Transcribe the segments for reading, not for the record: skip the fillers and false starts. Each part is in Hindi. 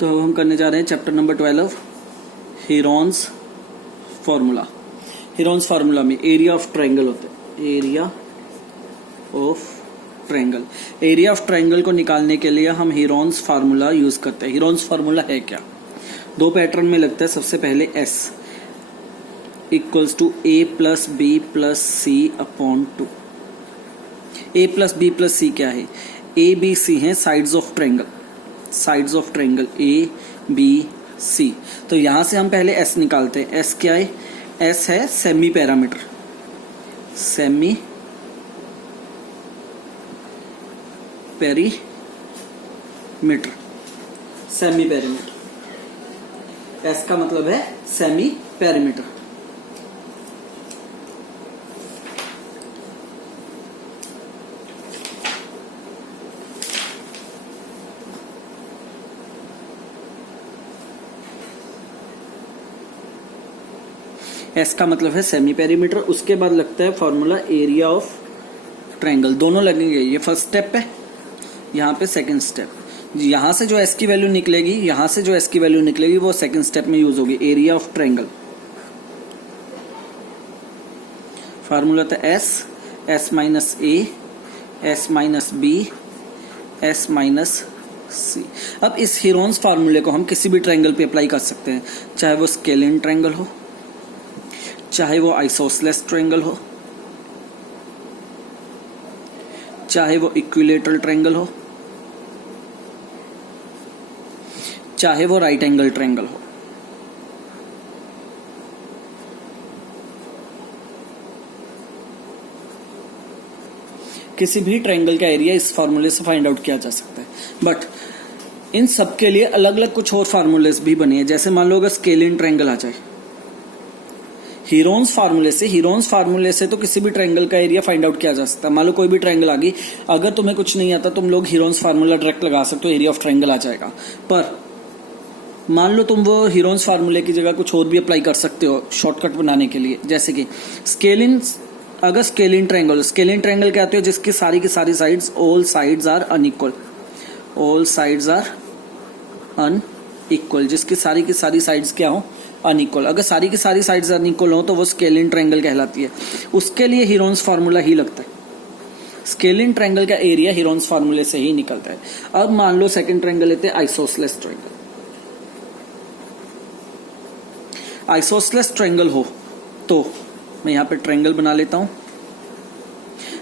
तो हम करने जा रहे हैं chapter number 12 Heron's formula. Heron's formula में एरिया ऑफ ट्रायंगल होता है। Area of triangle, area of triangle को निकालने के लिए हम हीरोन्स फार्मूला यूज करते हैं। हीरोन्स फार्मूला है क्या? दो पैटर्न में लगता है। सबसे पहले S equals to A plus B plus C upon 2। A plus B plus C क्या है? A B C है sides of triangle, sides of triangle A B C। तो यहां से हम पहले S निकालते हैं। S क्या है? S है semi parameter, semi perimeter, semi perimeter. S का मतलब है सेमी पेरीमीटर। S का मतलब है सेमी पेरीमीटर। उसके बाद लगता है फॉर्मूला एरिया ऑफ ट्रायंगल। दोनों लगेंगे। ये फर्स्ट स्टेप है, यहाँ पे सेकंड स्टेप। यहां से जो S की वैल्यू निकलेगी, यहां से जो S की वैल्यू निकलेगी वो सेकंड स्टेप में यूज होगी। एरिया ऑफ ट्रायंगल फॉर्मूला था S minus A, S minus B, S minus C। अब इस हीरोन्स फार्मूले को हम किसी भी ट्रायंगल पे अप्लाई कर सकते हैं, चाहे वो स्केलिन ट्रायंगल हो, चाहे वो आइसोसेलेस ट्रायंगल हो, चाहे वो इक्विलेटरल ट्रायंगल हो, चाहे वो राइट एंगल ट्रायंगल हो। किसी भी ट्रायंगल का एरिया इस फार्मूले से फाइंड आउट किया जा सकता है। बट इन सब के लिए अलग अलग कुछ और फार्मूलेस भी बने हैं। जैसे मान लो अगर स्केलिन ट्रायंगल आ जाए, हीरोन्स फार्मूले से तो किसी भी ट्रायंगल का एरिया फाइंड आउट किया जा सकता है। मान लो कोई भी ट्रायंगल आ गई, अगर तुम्हें कुछ नहीं आता तुम लोग हीरोन्स फार्मूला डायरेक्ट लगा सकते हो, एरिया ऑफ ट्रायंगल आ जाएगा। पर मान लो तुम वो हीरोन्स फार्मूले की जगह कुछ और भी अप्लाई कर सकते हो शॉर्टकट बनाने के लिए। जैसे कि स्केलिन, अगर स्केलिन ट्रायंगल कहते हो जिसकी सारी की सारी sides, all sides are unequal, all sides are unequal, जिसकी सारी की सारी साइड्स क्या हो? अनइक्वल। अगर सारी की सारी साइड्स अनइक्वल हो तो वो स्केलिन ट्रायंगल कहलाती है। उसके लिए हीरोन्स फार्मूला ही लगता है। स्केलिन ट्रायंगल का एरिया हीरोन्स फार्मूले से ही निकलता है। अब मान लो सेकंड ट्रायंगल लेते हैं, आइसोसेलेस ट्रायंगल। आइसोसेलेस ट्रायंगल हो तो मैं यहां पे ट्रायंगल बना लेता हूं।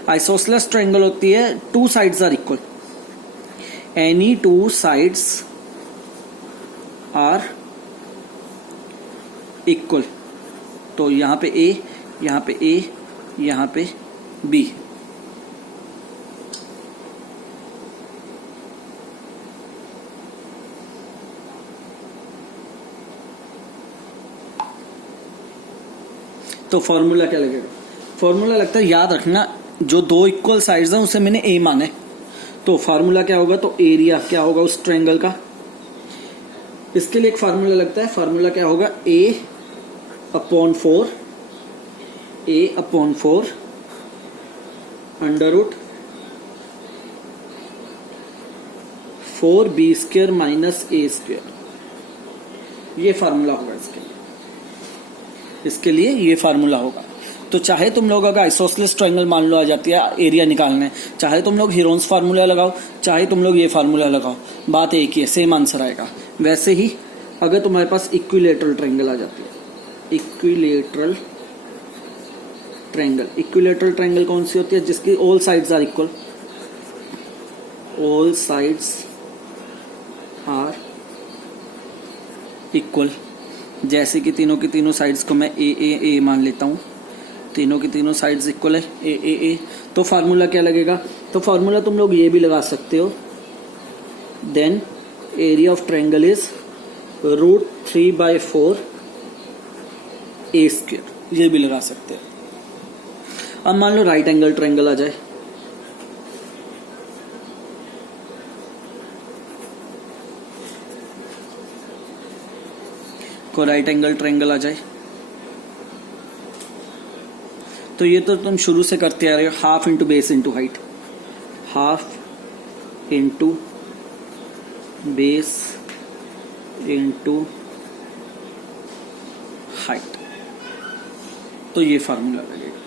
आइसोसेलेस ट्रायंगल होती है two sides are equal, any two sides are equal. तो यहां पे A, यहां पे A, यहां पे B। तो फॉर्मूला क्या लगेगा? फॉर्मूला लगता है, याद रखना जो दो इक्वल साइड्स हैं उसे मैंने A माने, तो फॉर्मूला क्या होगा? तो एरिया क्या होगा उस ट्रायंगल का? इसके लिए एक फार्मूला लगता है। फार्मूला क्या होगा? A upon 4 under root 4B square minus A square. ये फार्मूला होगा इसके लिए ये फार्मूला होगा। तो चाहे तुम लोग अगर आइसोसेलेस ट्रायंगल मान लो आ जाती है एरिया निकालने, चाहे तुम लोग हीरोन्स फार्मूला लगाओ, चाहे तुम लोग ये फार्मूला लगाओ, बात एक ही है, सेम आंसर आएगा। वैसे ही अगर तुम्हारे पास इक्विलेटरल ट्रायंगल आ जाती है, इक्विलेटरल ट्रायंगल कौन सी होती है? जिसकी all sides are equal, all sides are equal. जैसे कि तीनों की तीनों साइड्स को मैं ए मान लेता हूं, तीनों की तीनों साइड्स इक्वल है, ए। तो फार्मूला क्या लगेगा? तो फार्मूला तुम लोग ये भी लगा सकते हो, then area of triangle is √3/4 A square. ये भी लगा सकते हैं। अब मान लो राइट एंगल ट्रायंगल आ जाए, को राइट एंगल ट्रायंगल आ जाए, तो ये तो तुम शुरू से करते आ रहे हो, half into base into height, half into base into height. तो ये फार्मूला लगेगा।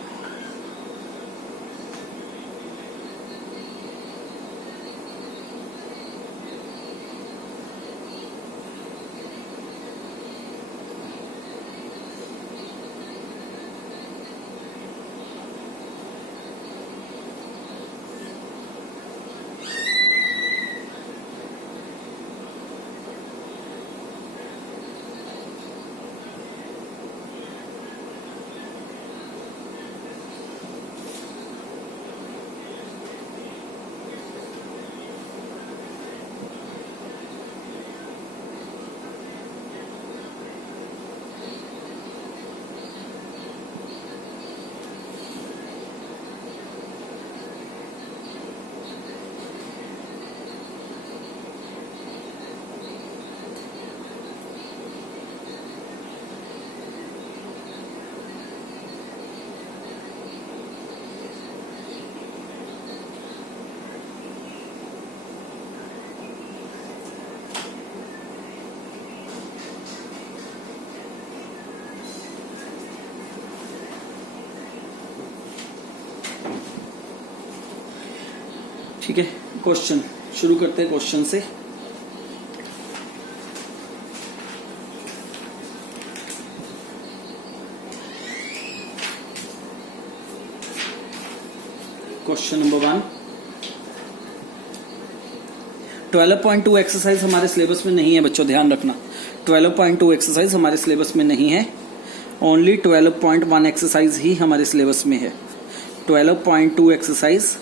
ठीक है, क्वेश्चन शुरू करते हैं क्वेश्चन से। क्वेश्चन नंबर 1, 12.2 एक्सरसाइज हमारे सिलेबस में नहीं है बच्चों, ध्यान रखना। 12.2 एक्सरसाइज हमारे सिलेबस में नहीं है, ओनली 12.1 एक्सरसाइज ही हमारे सिलेबस में है। 12.2 एक्सरसाइज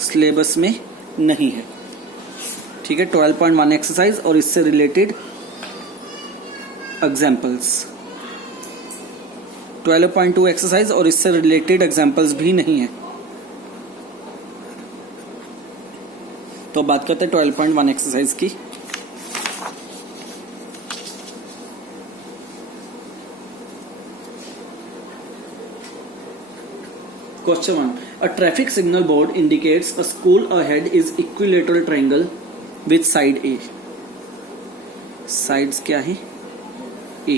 सिलेबस में नहीं है, ठीक है। 12.1 एक्सरसाइज और इससे रिलेटेड एग्जाम्पल्स, 12.2 एक्सरसाइज और इससे रिलेटेड एग्जाम्पल्स भी नहीं है। तो बात करते हैं 12.1 एक्सरसाइज की। Question 1. A traffic signal board indicates a school ahead is equilateral triangle with side A. Sides क्या है? A.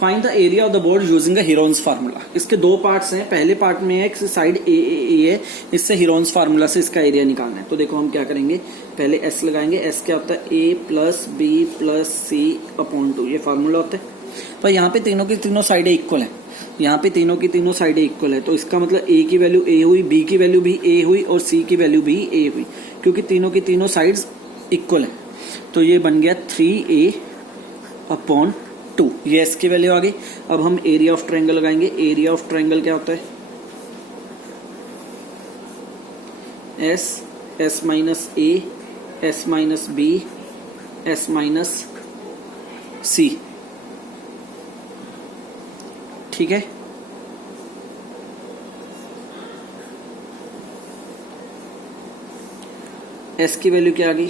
Find the area of the board using a Heron's formula. इसके दो पार्ट्स हैं। पहले पार्ट में है साइड A है, इससे Heron's formula से इसका एरिया निकालना है। तो देखो हम क्या करेंगे, पहले S लगाएंगे। S क्या होता है? A plus B plus C upon 2, ये फार्मूला होता है। पर यहाँ पे तीनों की तीनों साइडें इक्वल है, यहाँ पे तीनों की तीनों साइडें इक्वल है, तो इसका मतलब A की वैल्यू A हुई, B की वैल्यू भी A हुई और C की वैल्यू भी A हुई, क्योंकि तीनों की तीनों साइड्स इक्वल है। तो ये बन गया 3A अपॉन 2, ये S की वैल्यू आ गई। अब हम एरिया ऑफ ट्रायंगल लगाएंगे। एरिया ऑफ ट्रायंगल क्या होता है? S minus A, S minus B, S minus C, ठीक है। S की वैल्यू क्या आ गई?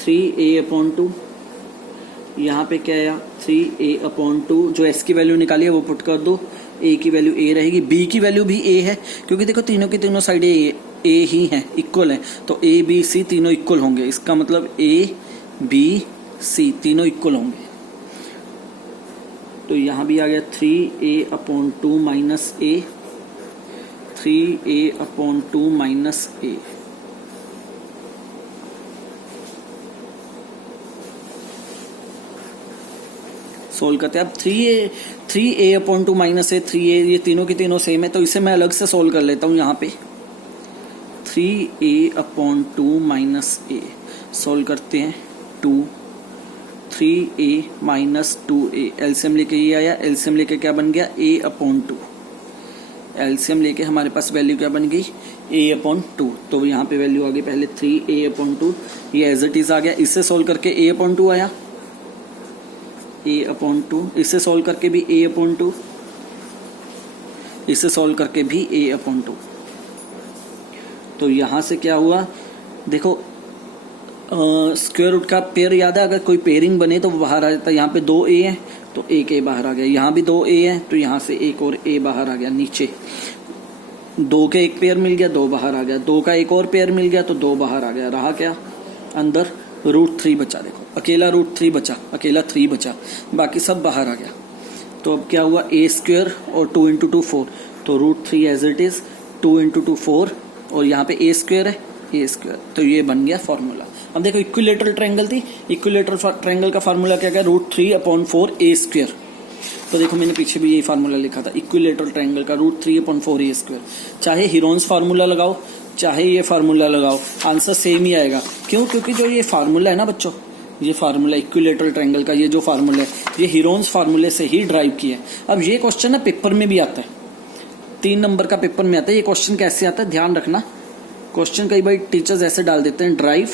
3A upon 2। यहाँ पे क्या आया? 3A upon 2। जो S की वैल्यू निकाली है वो पुट कर दो। A की वैल्यू A रहेगी, B की वैल्यू भी A है, क्योंकि देखो तीनों की तीनों साइडें A ही हैं, इक्वल हैं, तो A B C तीनों इक्वल होंगे। इसका मतलब A B C तीनों इक्वल होंगे। तो यहाँ भी आ गया 3A upon 2 minus A, 3A upon 2 minus A। Solve करते हैं। अब 3A upon 2 minus A, 3A, ये तीनों की तीनों सेम है, तो इसे मैं अलग से सोल्व कर लेता हूँ। यहाँ पे 3A upon 2 minus A solve करते हैं। 3A माइनस 2A, एलसीएम लेके ये आया, एलसीएम लेके क्या बन गया? A upon 2। एलसीएम लेके हमारे पास वैल्यू क्या बन गई? A upon 2। तो यहाँ पे वैल्यू आ गई पहले 3A अपॉन 2, ये एज इट इज आ गया। इससे सोल्व करके A अपॉन 2 आया, A अपॉन 2। इससे सोल्व करके भी A अपॉन 2, इससे सोल्व करके भी A अपॉन 2। तो यहाँ से क्या हुआ? देखो स्क्वायर रूट का पेयर याद है, अगर कोई पेयरिंग बने तो वो बाहर आ जाता है। यहाँ पे 2A है तो एक A बाहर आ गया, यहाँ भी 2A है तो यहाँ से एक और A बाहर आ गया। नीचे 2 के एक पेयर मिल गया, 2 बाहर आ गया, 2 का एक और पेयर मिल गया तो 2 बाहर आ गया। रहा क्या? अंदर √3 बचा, देखो अकेला √3 बचा, अकेला 3 बचा, बाकी सब बाहर आ गया। तो अब क्या हुआ, a² और 2 × 2 4, तो √3 एज इट इज, 2 × 2 4, और यहाँ पे a² है, a², तो ये बन गया फॉर्मूला। अब देखो इक्विलेटरल ट्रायंगल थी, इक्विलेटरल ट्रायंगल का फार्मूला क्या क्या, √3/4 a²। तो देखो मैंने पीछे भी यही फार्मूला लिखा था, इक्विलेटरल ट्रायंगल का √3/4 a²। चाहे हीरोन्स फार्मूला लगाओ चाहे ये फार्मूला लगाओ, आंसर सेम ही आएगा। क्यों? क्योंकि जो ये फार्मूला है ना बच्चों, ये फार्मूला इक्विलेटरल ट्रायंगल का, ये जो फार्मूला है ये हीरोन्स फार्मूले से ही ड्राइव किया है। अब ये क्वेश्चन ना पेपर में भी आता है, 3 नंबर का पेपर में आता है। ये क्वेश्चन कैसे आता है ध्यान रखना, क्वेश्चन कई बार टीचर्स ऐसे डाल देते हैं, drive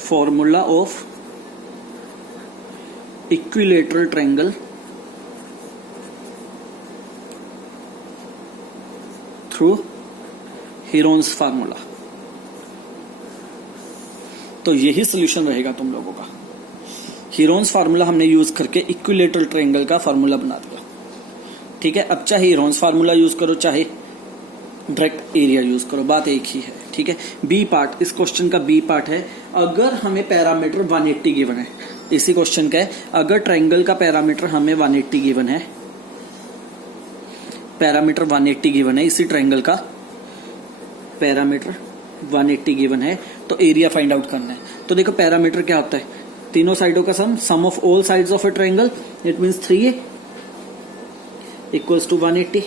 formula of equilateral triangle through Heron's formula. तो यही सोल्यूशन रहेगा तुम लोगों का। हीरोन्स फार्मूला हमने यूज करके इक्विलेटरल ट्रायंगल का फार्मूला बना दिया, ठीक है। अब चाहे हीरोन्स फार्मूला यूज करो चाहे डायरेक्ट एरिया यूज करो, बात एक ही है, ठीक है। बी पार्ट, इस क्वेश्चन का बी पार्ट है, अगर हमें पैरामीटर 180 गिवन है, इसी क्वेश्चन का है, अगर ट्रायंगल का पैरामीटर हमें 180 गिवन है, पैरामीटर 180 गिवन है, इसी ट्रायंगल का पैरामीटर 180 गिवन है, तो एरिया फाइंड आउट करना है। तो देखो पैरामीटर क्या होता है, तीनों साइडों का sum of all sides of a triangle, it means 3a equals to 180।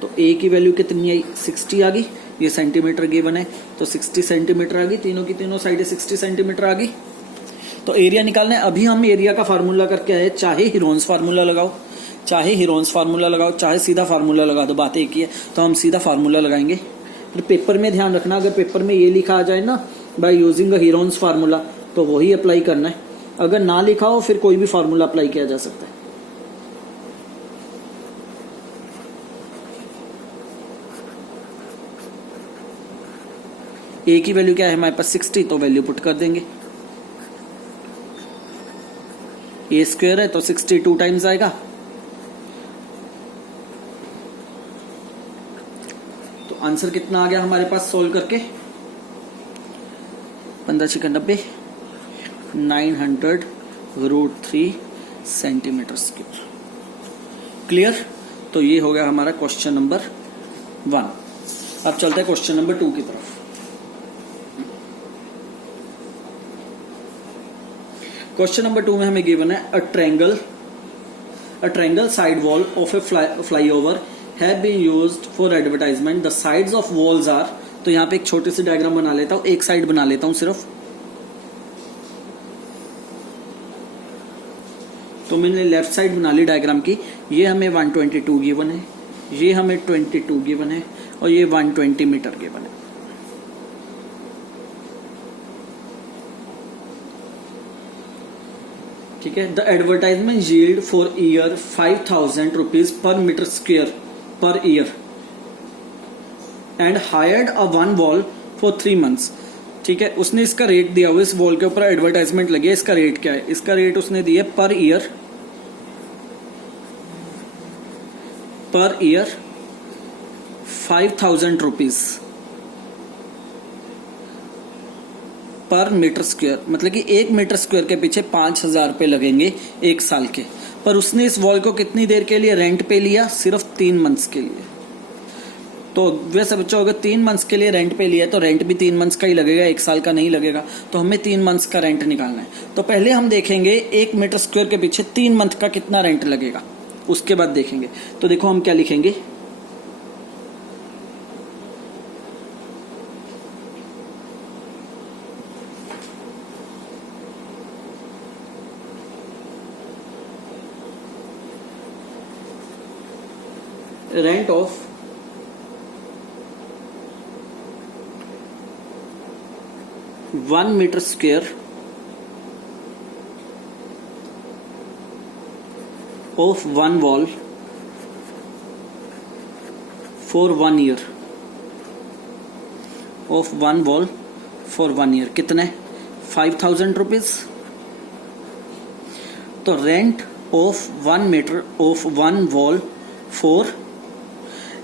तो a की वैल्यू कितनी आई, 60 आ गई, ये सेंटीमीटर गिवन है तो 60 सेंटीमीटर आ गई, तीनों की तीनों साइडें 60 सेंटीमीटर आ गई। तो एरिया निकालना है। अभी हम एरिया का फार्मूला करके आए, चाहे हीरोन्स फार्मूला लगाओ चाहे हीरोन्स फार्मूला लगाओ चाहे सीधा फार्मूला लगा दो, बात एक ही है। तो हम सीधा फार्मूला लगाएंगे। फिर पेपर में ध्यान रखना, अगर पेपर में ये लिखा आ जाए ना by using a Heron's formula, तो वही अप्लाई करना है। अगर ना लिखा हो फिर कोई भी फार्मूला अप्लाई किया जा सकता है। ए की वैल्यू क्या है हमारे पास 60, तो वैल्यू पुट कर देंगे। a² है तो 62 टाइम्स आएगा, तो आंसर कितना आ गया हमारे पास सोल्व करके, 15×90, 900√3 सेंटीमीटर स्क्वायर। क्लियर? तो ये हो गया हमारा क्वेश्चन नंबर 1। अब चलते हैं क्वेश्चन नंबर 2 की तरफ। क्वेश्चन नंबर 2 में हमें गिवन है a triangle side wall of a flyover have been used for advertisement, the sides of walls are. तो यहाँ पे एक छोटी सी डायग्राम बना लेता हूं, एक साइड बना लेता हूं सिर्फ। तो मैंने लेफ्ट साइड बना ली डायग्राम की। ये हमें 122 गिवन है, ये हमें 22 गिवन है, और ये 120 मीटर गिवन है। ठीक है। The advertisement yield for year 5000 rupees per metre square per year and hired a one wall for 3 months. ठीक है, उसने इसका रेट दिया हुआ, इस वॉल के ऊपर एडवर्टाइजमेंट लगी है, इसका रेट क्या है, इसका रेट उसने दिया per year 5000 rupees per metre square, मतलब कि 1 मीटर स्क्वायर के पीछे 5000 रुपए लगेंगे 1 साल के। पर उसने इस वॉल को कितनी देर के लिए रेंट पे लिया, सिर्फ 3 मंथ्स के लिए। तो वैसे बच्चों अगर 3 मंथ्स के लिए रेंट पे लिया तो रेंट भी 3 मंथ्स का ही लगेगा, 1 साल का नहीं लगेगा। तो हमें 3 मंथ्स का रेंट निकालना है। तो पहले हम देखेंगे 1 मीटर स्क्वायर के पीछे 3 मंथ का कितना रेंट लगेगा, उसके बाद देखेंगे। तो देखो हम क्या लिखेंगे, rent of 1 metre square of 1 wall for 1 year, of 1 wall for 1 year कितने, 5000 रुपीज। तो rent of 1 metre of 1 wall for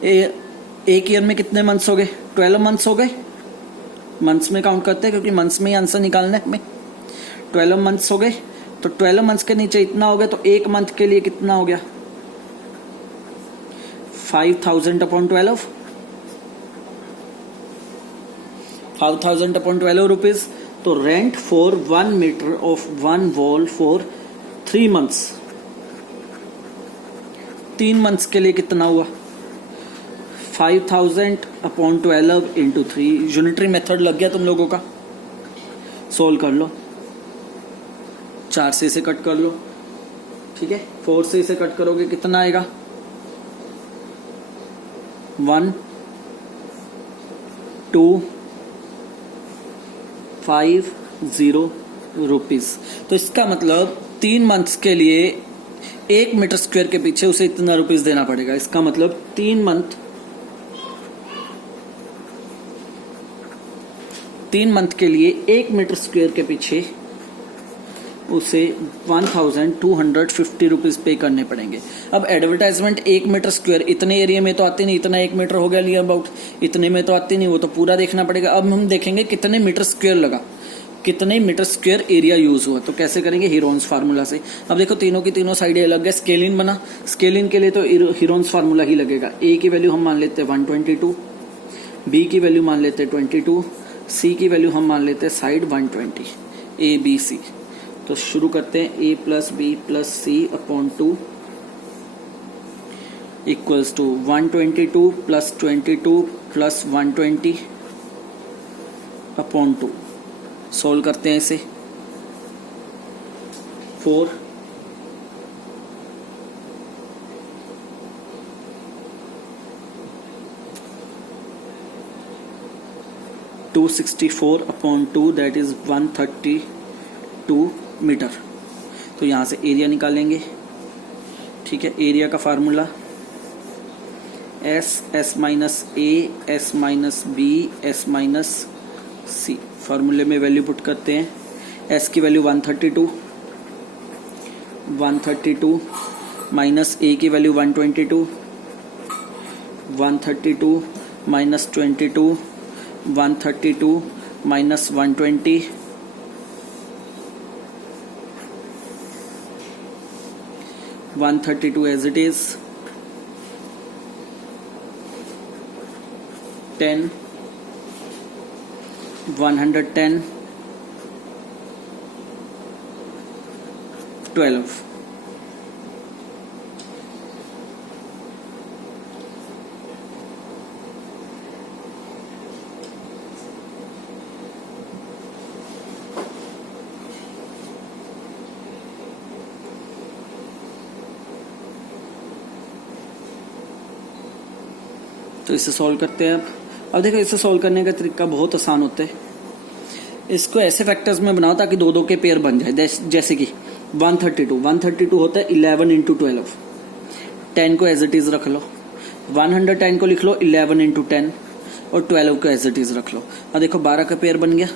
एक ईयर में कितने मंथ्स हो गए? 12 मंथ्स हो गए। मंथ्स में काउंट करते हैं क्योंकि मंथ्स में ही आंसर निकालना है हमें। 12 मंथ्स हो गए, तो 12 मंथ्स के नीचे इतना हो गया, तो एक मंथ के लिए कितना हो गया? 5000 अपॉन 12, 5000 अपॉन 12 रुपीज। तो rent for 1 metre of 1 wall for 3 months, 3 months के लिए कितना हुआ? 5000 अपॉन 12 इंटू 3। यूनिटरी मेथड लग गया तुम लोगों का? सोल्व कर लो। 4 से इसे कट कर लो, ठीक है। 4 से इसे कट करोगे कितना आएगा? 1 2 5 0 रुपीज। तो इसका मतलब 3 मंथ्स के लिए 1 मीटर स्क्वायर के पीछे उसे इतना रुपीज देना पड़ेगा। इसका मतलब 3 मंथ के लिए 1 मीटर स्क्वायर के पीछे उसे 1250 रुपीज पे करने पड़ेंगे। अब एडवर्टाइजमेंट 1 मीटर स्क्वायर इतने एरिया में तो आती नहीं, इतना 1 मीटर हो गया नियर अबाउट, इतने में तो आती नहीं, वो तो पूरा देखना पड़ेगा। अब हम देखेंगे कितने मीटर स्क्वायर लगा, कितने मीटर स्क्वायर एरिया यूज हुआ। तो कैसे करेंगे? हीरोन्स फार्मूला से। अब देखो तीनों की तीनों साइडें अलग है। स्केलिन बना, स्केलिन के लिए तो हीरोन्स फार्मूला ही लगेगा। ए की वैल्यू हम मान लेते हैं 122, बी की वैल्यू मान लेते हैं 22, सी की वैल्यू हम मान लेते हैं साइड 120, ए बी सी। तो शुरू करते हैं। a plus B plus C upon 2 equals to 122 plus 22 plus 120 upon 2। Solve करते हैं इसे। 4 264 अपॉन 2 दैट इज 132 मीटर। तो यहां से एरिया निकालेंगे, ठीक है। एरिया का formula S minus A S minus B S minus C. फार्मूले में वैल्यू पुट करते हैं। एस की वैल्यू 132 माइनस ए की value 122 minus 22 132 minus 120 132 as it is 10 110 12। तो इसे सॉल्व करते हैं। अब देखो इसे सॉल्व करने का तरीका बहुत आसान होता है। इसको ऐसे फैक्टर्स में बनाओ ताकि दो दो के पेयर बन जाए। जैसे कि 132 होता है 11 इंटू 12। 10 को एज इट इज रख लो, 110 को लिख लो 11 इंटू 10 और 12 को एज इट इज रख लो। अब देखो 12 का पेयर बन गया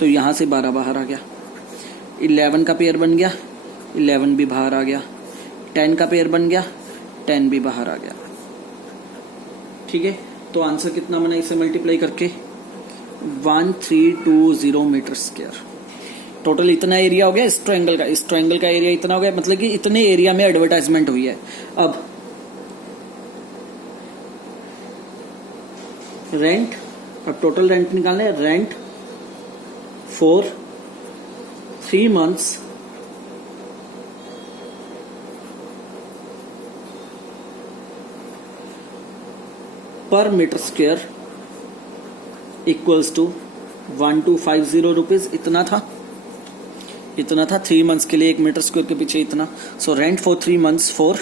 तो यहाँ से 12 बाहर आ गया। 11 का पेयर बन गया, 11 भी बाहर आ गया। 10 का पेयर बन गया, 10 भी बाहर आ गया। ठीक है, तो आंसर कितना बना इसे मल्टीप्लाई करके? 1320 मीटर स्क्वायर। टोटल इतना एरिया हो गया इस ट्रायंगल का। इस ट्रायंगल का एरिया इतना हो गया, मतलब कि इतने एरिया में एडवर्टाइजमेंट हुई है। अब रेंट, अब टोटल रेंट निकालना है। Rent for 3 months per metre square equals to 1250 rupees. इतना था 3 मंथ्स के लिए 1 मीटर स्क्वायर के पीछे इतना। So rent for 3 months for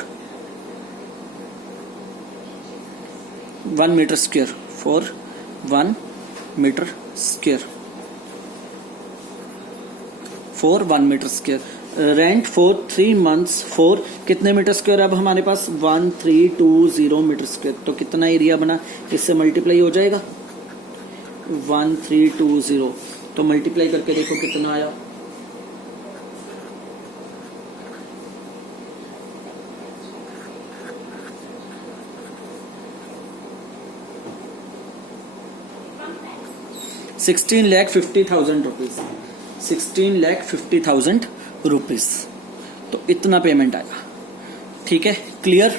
1 metre square, for 1 metre square, for 1 metre square. Rent for 3 months for कितने मीटर स्क्वायर? अब हमारे पास 1320 मीटर स्क्वायर। तो कितना एरिया बना? इससे मल्टीप्लाई हो जाएगा 1320। तो मल्टीप्लाई करके देखो कितना आया। 16,50,000 रुपीज, 16,50,000 रुपीज। तो इतना पेमेंट आएगा। ठीक है, क्लियर।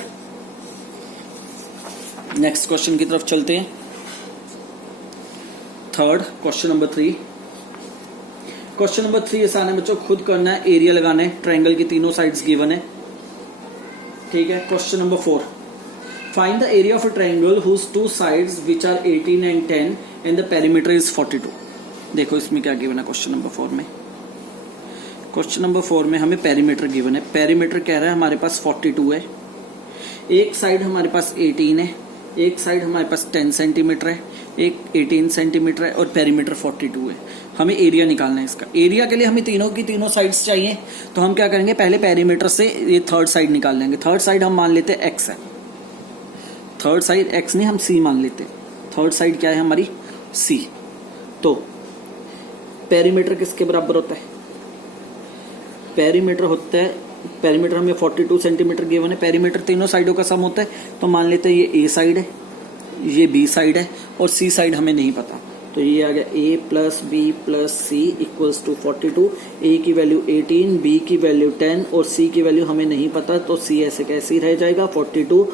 नेक्स्ट क्वेश्चन की तरफ चलते हैं। Third question number 3। Question number 3 आसान है बच्चों, खुद करना है, एरिया लगाना है, ट्रायंगल की तीनों साइड्स गिवन है। ठीक है, question number 4, find the area of a triangle whose two sides which are 18 and 10 and the perimeter is 42। देखो इसमें क्या गिवन है क्वेश्चन नंबर 4 में। क्वेश्चन नंबर 4 में हमें पेरीमीटर गिवन है। पेरीमीटर कह रहा है हमारे पास 42 है, एक साइड हमारे पास 18 है, एक साइड हमारे पास 10 सेंटीमीटर है, एक 18 सेंटीमीटर है और पेरीमीटर 42 है। हमें एरिया निकालना है इसका। एरिया के लिए हमें तीनों की तीनों साइड्स चाहिए, तो हम क्या करेंगे, पहले पेरीमीटर से ये थर्ड साइड निकाल लेंगे। थर्ड साइड हम मान लेते हैं एक्स है, थर्ड साइड एक्स नहीं हम सी मान लेते। थर्ड साइड क्या है हमारी, सी। तो पेरीमीटर किसके बराबर होता है, पेरीमीटर होता है, पेरीमीटर हमें 42 सेंटीमीटर गिवन है। पेरीमीटर तीनों साइडों का सम होता है, तो मान लेते हैं ये ए साइड है, ये बी साइड है और सी साइड हमें नहीं पता। तो ये आ गया a plus B plus C equals to 42। A की वैल्यू 18, बी की वैल्यू 10 और सी की वैल्यू हमें नहीं पता, तो सी ऐसे कैसे ही रह जाएगा 42।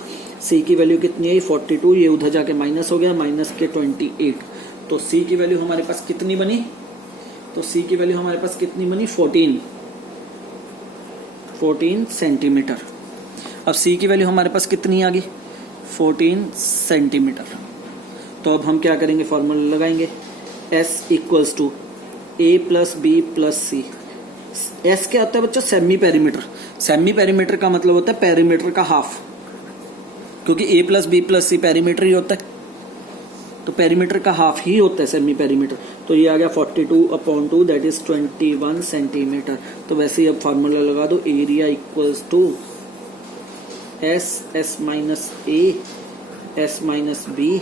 सी की वैल्यू कितनी है 42, ये उधर जाके माइनस हो गया, माइनस के 28। तो सी की वैल्यू हमारे पास कितनी बनी, तो सी की वैल्यू हमारे पास कितनी बनी 14 सेंटीमीटर। अब सी की वैल्यू हमारे पास कितनी आ गई 14 सेंटीमीटर। तो अब हम क्या करेंगे, फॉर्मूला लगाएंगे, S equals to A plus B plus C. S क्या होता है बच्चों, सेमी पेरीमीटर। सेमी पेरीमीटर का मतलब होता है पेरीमीटर का हाफ, क्योंकि ए प्लस बी प्लस सी पेरीमीटर ही होता है, तो पेरीमीटर का हाफ ही होता है सेमी पेरीमीटर। तो ये आ गया 42/2 दैट इज 21 सेंटीमीटर। तो वैसे ही अब फॉर्मूला लगा दो, area equals to S minus A, S minus B,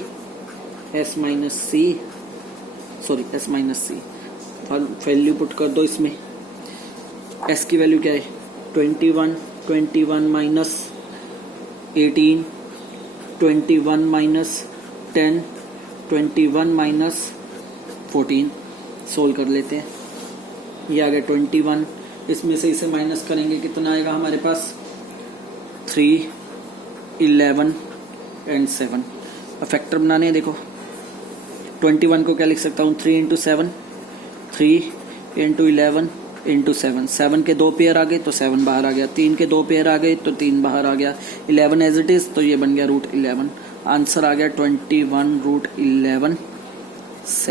S minus C, sorry S minus C. Value put कर दो इसमें। एस की वैल्यू क्या है 21 माइनस 18, 21 माइनस 10, 21 माइनस 14। सोल्व कर लेते हैं। ये आ गया 21, इसमें से इसे माइनस करेंगे कितना आएगा हमारे पास 3, 11 एंड 7। अब फैक्टर बनाने हैं। देखो 21 को क्या लिख सकता हूँ 3 इंटू 7, 3 इंटू 11 इंटू 7। 7 के 2 पेयर आ गए तो 7 बाहर आ गया, 3 के 2 पेयर आ गए तो 3 बाहर आ गया, 11 एज इट इज तो ये बन गया √11। आंसर आ गया 21 √11।